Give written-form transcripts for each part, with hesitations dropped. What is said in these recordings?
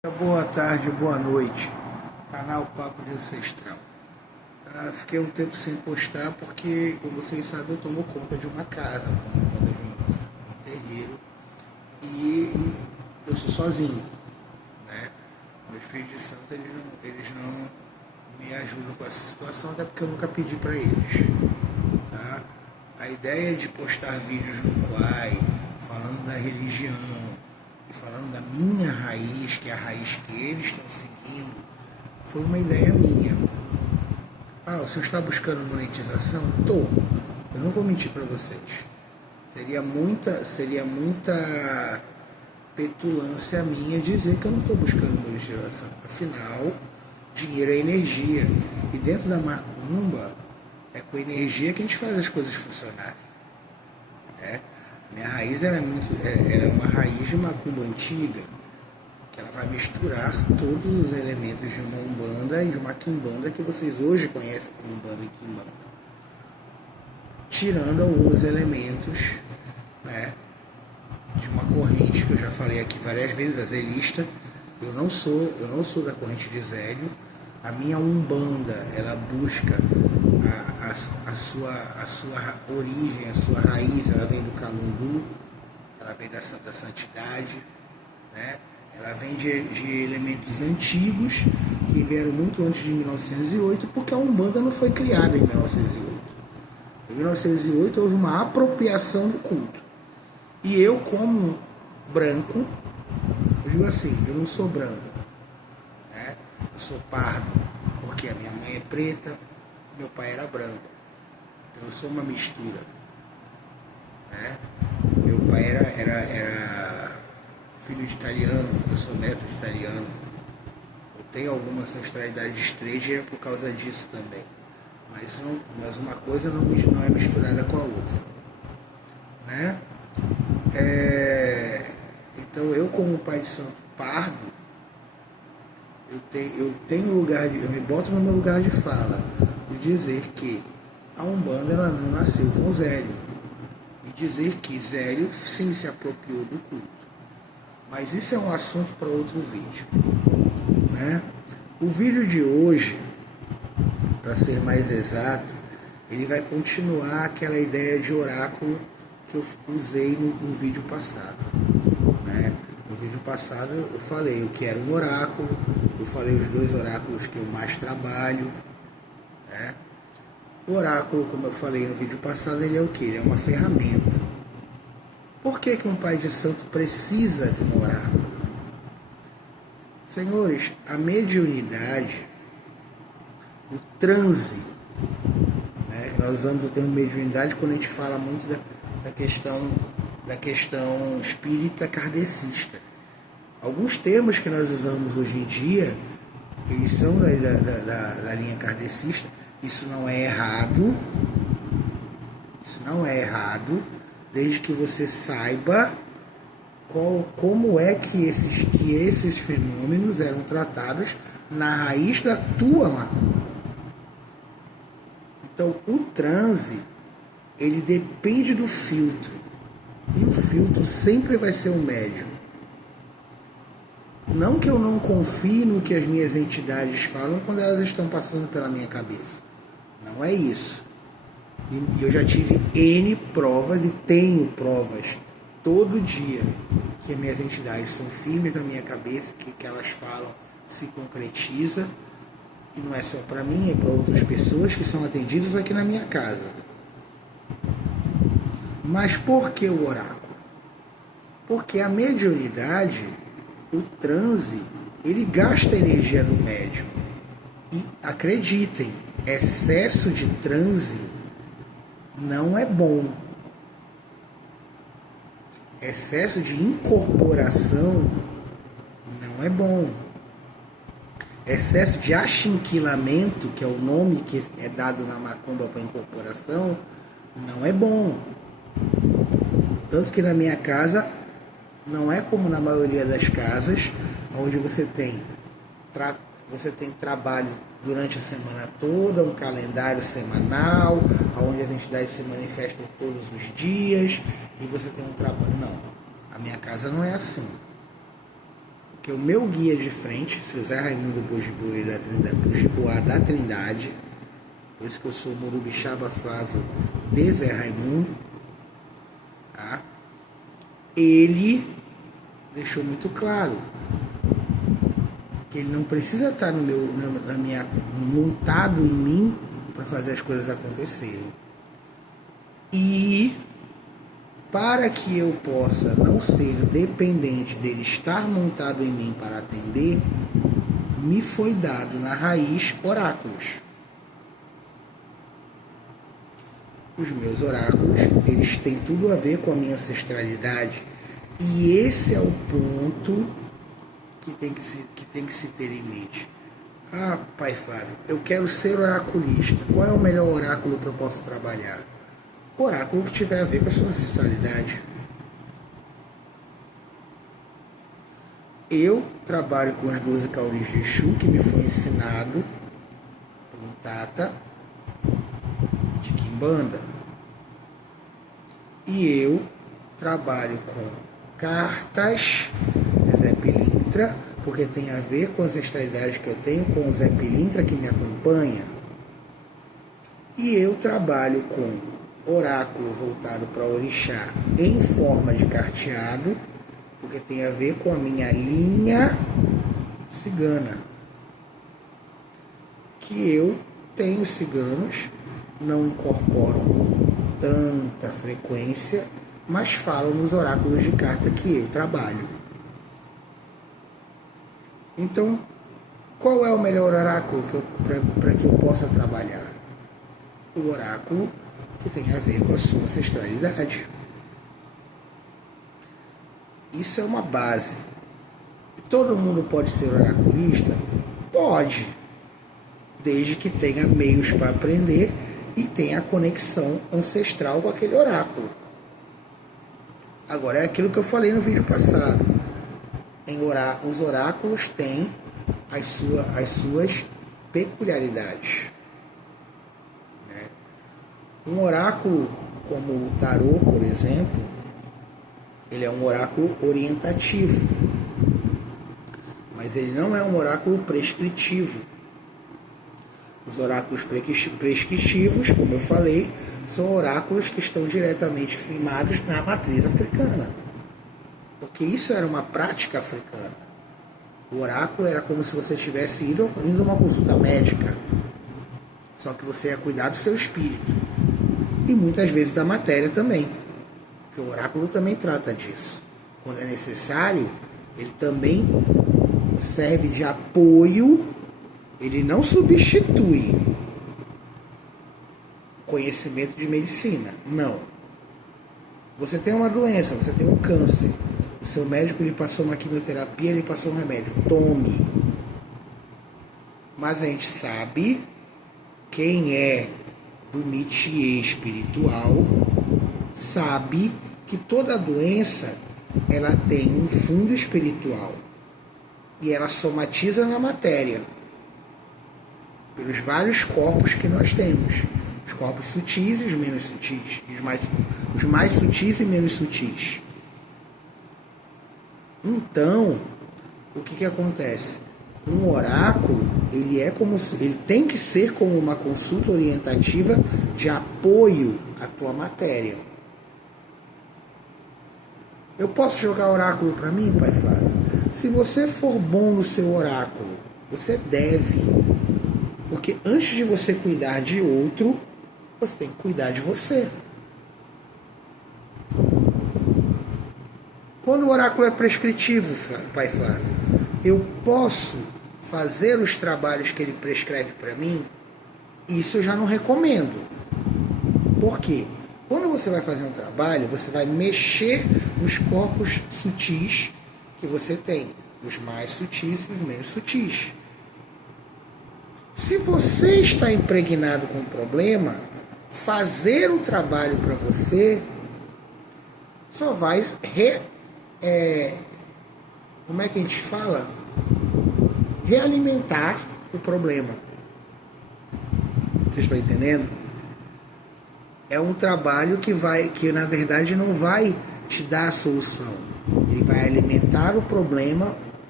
Boa tarde, boa noite, canal Papo de Ancestral. Fiquei um tempo sem postar porque, como vocês sabem, eu tomo conta de uma casa, tomo conta de um terreiro e eu sou sozinho, né? Meus filhos de santo, eles não me ajudam com essa situação, até porque eu nunca pedi para eles. Tá? A ideia de postar vídeos no Quai, falando da religião, e falando da minha raiz, que é a raiz que eles estão seguindo, foi uma ideia minha. O senhor está buscando monetização? Tô. Eu não vou mentir para vocês. Seria muita petulância minha dizer que eu não estou buscando monetização. Afinal, dinheiro é energia. E dentro da macumba, é com energia que a gente faz as coisas funcionarem. Né? Minha raiz era uma raiz de macumba antiga, que ela vai misturar todos os elementos de uma umbanda e de uma quimbanda que vocês hoje conhecem como umbanda e quimbanda, tirando alguns elementos, né, de uma corrente que eu já falei aqui várias vezes, a zelista. Eu não sou da corrente de Zélio. A minha umbanda, ela busca a sua origem, a sua raiz, ela vem do Calundu, ela vem da santidade, né? Ela vem de elementos antigos que vieram muito antes de 1908, porque a Umbanda não foi criada em 1908. Em 1908 houve uma apropriação do culto. E eu, como branco, eu digo assim, eu não sou branco, né? Eu sou pardo, porque a minha mãe é preta, meu pai era branco. Então eu sou uma mistura, né? Meu pai era filho de italiano, eu sou neto de italiano. Eu tenho alguma ancestralidade estrangeira por causa disso também. Mas uma coisa não é misturada com a outra, né? Então eu, como pai de santo pardo, eu me boto no meu lugar de fala, de dizer que a Umbanda ela não nasceu com Zélio, e dizer que Zélio sim se apropriou do culto. Mas isso é um assunto para outro vídeo, né? O vídeo de hoje, para ser mais exato, ele vai continuar aquela ideia de oráculo que eu usei no vídeo passado, né? No vídeo passado eu falei o que era um oráculo, eu falei os dois oráculos que eu mais trabalho, né? O oráculo, como eu falei no vídeo passado, ele é o que? Ele é uma ferramenta. Por que um pai de santo precisa de um oráculo? Senhores, a mediunidade, o transe, né? Nós usamos o termo mediunidade quando a gente fala muito da questão espírita kardecista. Alguns termos que nós usamos hoje em dia, eles são da linha kardecista. Isso não é errado, desde que você saiba como é que esses fenômenos eram tratados na raiz da tua macumba. Então, o transe, ele depende do filtro, e o filtro sempre vai ser um médium. Não que eu não confie no que as minhas entidades falam quando elas estão passando pela minha cabeça. Não é isso. E eu já tive N provas e tenho provas todo dia que as minhas entidades são firmes na minha cabeça, que elas falam se concretiza. E não é só para mim, é para outras pessoas que são atendidas aqui na minha casa. Mas por que o oráculo? Porque a mediunidade, o transe, ele gasta a energia do médium. E acreditem, excesso de transe não é bom. Excesso de incorporação não é bom. Excesso de achinquilamento, que é o nome que é dado na macumba para incorporação, não é bom. Tanto que na minha casa, não é como na maioria das casas, onde você tem trabalho durante a semana toda, um calendário semanal, onde as entidades se manifestam todos os dias, e você tem um trabalho. Não, a minha casa não é assim. que é o meu guia de frente, seu Zé Raimundo Bujibuá da Trindade, por isso que eu sou Morubixaba Flávio de Zé Raimundo, tá? Ele deixou muito claro que ele não precisa estar montado em mim para fazer as coisas acontecerem. E para que eu possa não ser dependente dele estar montado em mim para atender, me foi dado na raiz oráculos. Os meus oráculos, eles têm tudo a ver com a minha ancestralidade. E esse é o ponto que tem que se ter em mente. Ah, pai Flávio, eu quero ser oraculista. Qual é o melhor oráculo que eu posso trabalhar? O oráculo que tiver a ver com a sua ancestralidade. Eu trabalho com os 12 cauris de Exu, que me foi ensinado por um Tata de Quimbanda. E eu trabalho com cartas de Zé Pilintra, porque tem a ver com a ancestralidade que eu tenho com o Zé Pilintra que me acompanha. E eu trabalho com oráculo voltado para orixá em forma de carteado, porque tem a ver com a minha linha cigana. Que eu tenho ciganos, não incorporo com tanta frequência, mas falam nos oráculos de carta que eu trabalho. Então, qual é o melhor oráculo para que eu possa trabalhar? O oráculo que tem a ver com a sua ancestralidade. Isso é uma base. Todo mundo pode ser oraculista? Pode, desde que tenha meios para aprender e tenha a conexão ancestral com aquele oráculo. Agora, é aquilo que eu falei no vídeo passado. Os oráculos têm as suas peculiaridades. Né? Um oráculo como o tarô, por exemplo, ele é um oráculo orientativo, mas ele não é um oráculo prescritivo. Os oráculos prescritivos, como eu falei, são oráculos que estão diretamente firmados na matriz africana. Porque isso era uma prática africana. O oráculo era como se você estivesse indo a uma consulta médica. Só que você ia cuidar do seu espírito. E muitas vezes da matéria também. Porque o oráculo também trata disso. Quando é necessário, ele também serve de apoio. Ele não substitui o conhecimento de medicina. Não. Você tem uma doença, você tem um câncer. O seu médico lhe passou uma quimioterapia, lhe passou um remédio. Tome. Mas a gente sabe, quem é do métier espiritual, sabe que toda doença ela tem um fundo espiritual. E ela somatiza na matéria. Pelos vários corpos que nós temos. Os corpos sutis e os menos sutis. Os mais sutis e menos sutis. Então, o que acontece? Um oráculo, ele tem que ser como uma consulta orientativa de apoio à tua matéria. Eu posso jogar oráculo para mim, pai Flávio? Se você for bom no seu oráculo, você deve. Porque antes de você cuidar de outro, você tem que cuidar de você. Quando o oráculo é prescritivo, pai Flávio, eu posso fazer os trabalhos que ele prescreve para mim? Isso eu já não recomendo. Por quê? Quando você vai fazer um trabalho, você vai mexer nos corpos sutis que você tem. Os mais sutis e os menos sutis. Se você está impregnado com um problema, fazer o trabalho para você só vai como é que a gente fala? Realimentar o problema. Vocês estão entendendo? É um trabalho que na verdade não vai te dar a solução. Ele vai alimentar o problema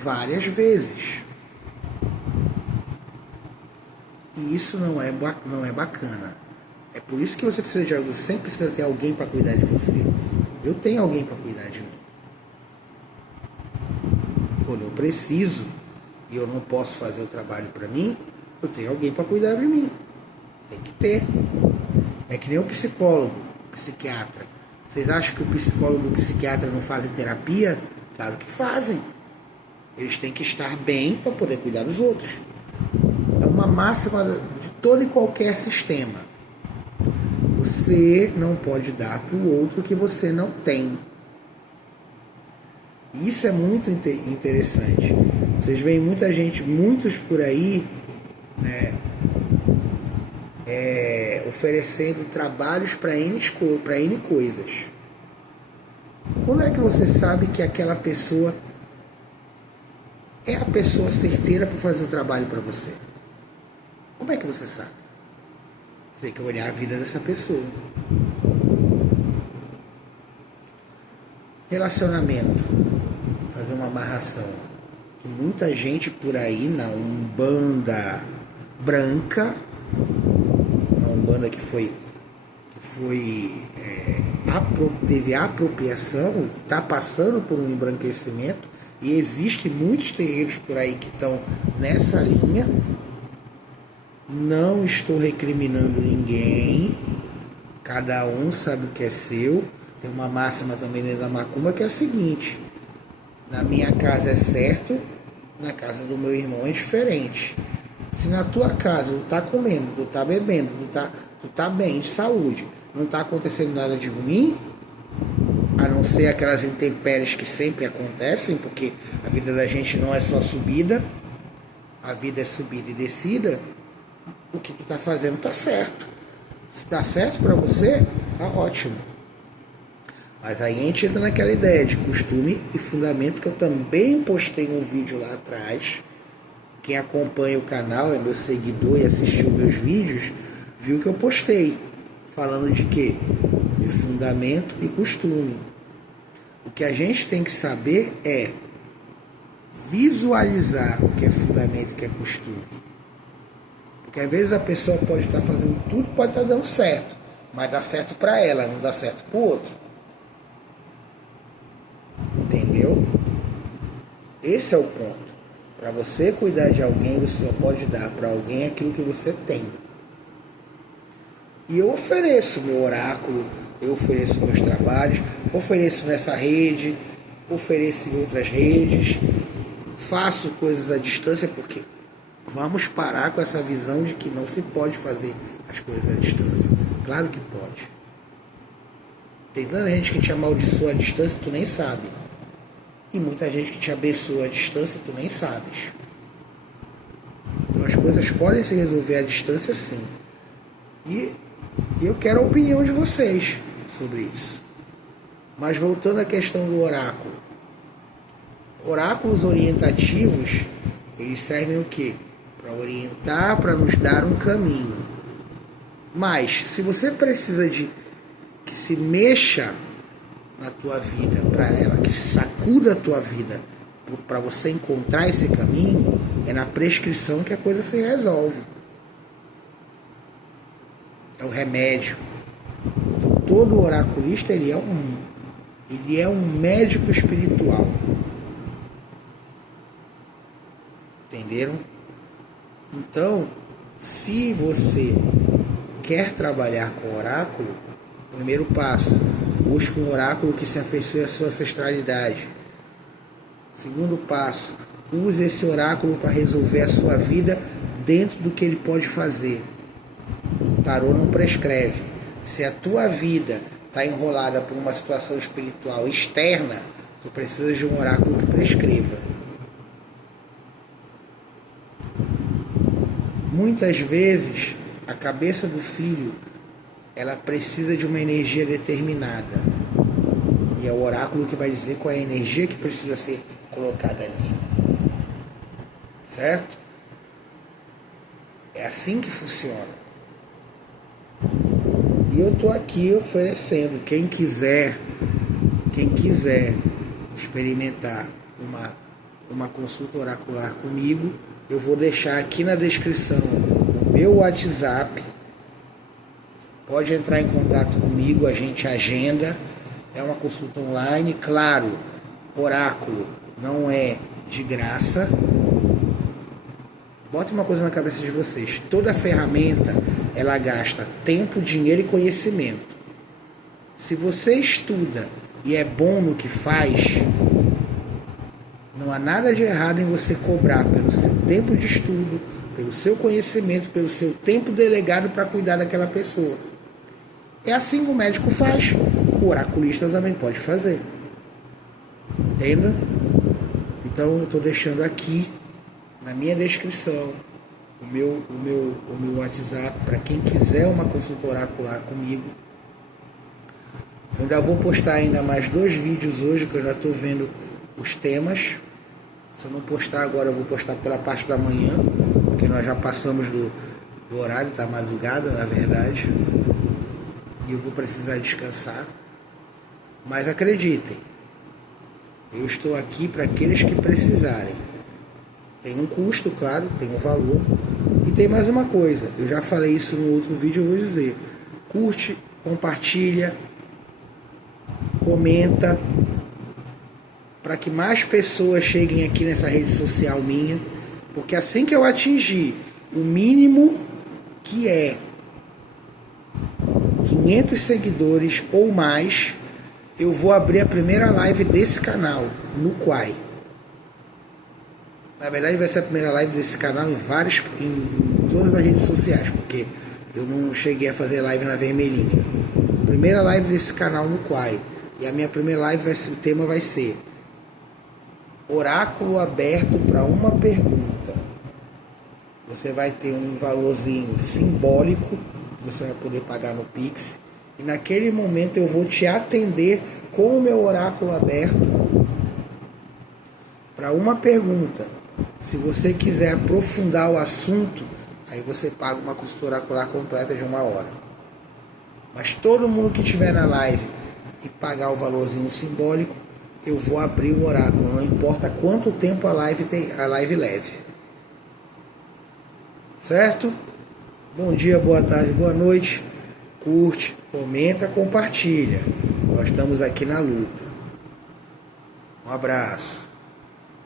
várias vezes. E isso não é bacana. É por isso que você precisa de alguém. Você sempre precisa ter alguém para cuidar de você. Eu tenho alguém para cuidar de mim. Quando eu preciso e eu não posso fazer o trabalho para mim, eu tenho alguém para cuidar de mim. Tem que ter. É que nem o psicólogo, psiquiatra. Vocês acham que o psicólogo e o psiquiatra não fazem terapia? Claro que fazem. Eles têm que estar bem para poder cuidar dos outros. É uma máxima de todo e qualquer sistema. Você não pode dar para o outro o que você não tem. Isso é muito interessante. Vocês veem muita gente, muitos por aí, né, oferecendo trabalhos para N coisas. Quando é que você sabe que aquela pessoa é a pessoa certeira para fazer o trabalho para você? Como é que você sabe? Você tem que olhar a vida dessa pessoa. Relacionamento. Fazer uma amarração. Que muita gente por aí na Umbanda branca, uma Umbanda que teve apropriação, está passando por um embranquecimento, e existem muitos terreiros por aí que estão nessa linha. Não estou recriminando ninguém, cada um sabe o que é seu. Tem uma máxima também dentro da macumba que é a seguinte: na minha casa é certo, na casa do meu irmão é diferente. Se na tua casa tu tá comendo, tu tá bebendo, tu tá bem de saúde, não tá acontecendo nada de ruim, a não ser aquelas intempéries que sempre acontecem, porque a vida da gente não é só subida, a vida é subida e descida, o que tu tá fazendo tá certo. Se tá certo para você, tá ótimo. Mas aí a gente entra naquela ideia de costume e fundamento, que eu também postei um vídeo lá atrás. Quem acompanha o canal, é meu seguidor e assistiu meus vídeos, viu que eu postei. Falando de quê? De fundamento e costume. O que a gente tem que saber é visualizar o que é fundamento e o que é costume. Porque às vezes a pessoa pode estar fazendo tudo, pode estar dando certo, mas dá certo para ela, não dá certo para o outro. Entendeu? Esse é o ponto. Para você cuidar de alguém, você só pode dar para alguém aquilo que você tem. E eu ofereço meu oráculo, eu ofereço meus trabalhos, ofereço nessa rede, ofereço em outras redes, faço coisas à distância, porque vamos parar com essa visão de que não se pode fazer as coisas à distância. Claro que pode. Tem tanta gente que te amaldiçoa à distância e tu nem sabe. E muita gente que te abençoa à distância e tu nem sabes. Então as coisas podem se resolver à distância, sim. E eu quero a opinião de vocês sobre isso. Mas voltando à questão do oráculo. Oráculos orientativos, eles servem o quê? Para orientar, para nos dar um caminho. Mas, se você precisa de que se mexa na tua vida, para ela, que sacuda a tua vida, para você encontrar esse caminho, é na prescrição que a coisa se resolve. É o remédio. Então, todo oraculista, ele é um médico espiritual. Entenderam? Então, se você quer trabalhar com oráculo, primeiro passo, busque um oráculo que se afeiçoe à sua ancestralidade. Segundo passo, use esse oráculo para resolver a sua vida dentro do que ele pode fazer. Tarô não prescreve. Se a tua vida está enrolada por uma situação espiritual externa, tu precisa de um oráculo que prescreva. Muitas vezes, a cabeça do filho, ela precisa de uma energia determinada. E é o oráculo que vai dizer qual é a energia que precisa ser colocada ali. Certo? É assim que funciona. E eu estou aqui oferecendo, quem quiser experimentar uma consulta oracular comigo, eu vou deixar aqui na descrição o meu WhatsApp. Pode entrar em contato comigo, a gente agenda. É uma consulta online, claro, oráculo não é de graça. Bota uma coisa na cabeça de vocês, toda ferramenta, ela gasta tempo, dinheiro e conhecimento. Se você estuda e é bom no que faz, não há nada de errado em você cobrar pelo seu tempo de estudo, pelo seu conhecimento, pelo seu tempo delegado para cuidar daquela pessoa. É assim que o médico faz, o oraculista também pode fazer. Entenda? Então eu estou deixando aqui na minha descrição o meu WhatsApp para quem quiser uma consulta oracular comigo. Eu ainda vou postar ainda mais 2 vídeos hoje, que eu já estou vendo os temas. Se eu não postar agora, eu vou postar pela parte da manhã, porque nós já passamos do horário, está madrugada na verdade, e eu vou precisar descansar. Mas acreditem, eu estou aqui para aqueles que precisarem. Tem um custo, claro, tem um valor. E tem mais uma coisa, eu já falei isso no outro vídeo, eu vou dizer. Curte, compartilha, comenta, para que mais pessoas cheguem aqui nessa rede social minha. Porque assim que eu atingir o mínimo, que é 500 seguidores ou mais, eu vou abrir a primeira live desse canal, no Quai. Na verdade vai ser a primeira live desse canal em todas as redes sociais, porque eu não cheguei a fazer live na Vermelhinha. Primeira live desse canal no Quai. E a minha primeira live, o tema vai ser Oráculo aberto para uma pergunta. Você vai ter um valorzinho simbólico, que você vai poder pagar no Pix. E naquele momento eu vou te atender com o meu oráculo aberto para uma pergunta. Se você quiser aprofundar o assunto, aí você paga uma consulta oracular completa de 1 hora. Mas todo mundo que estiver na live e pagar o valorzinho simbólico, eu vou abrir o oráculo, não importa quanto tempo a live leve. Certo? Bom dia, boa tarde, boa noite. Curte, comenta, compartilha. Nós estamos aqui na luta. Um abraço.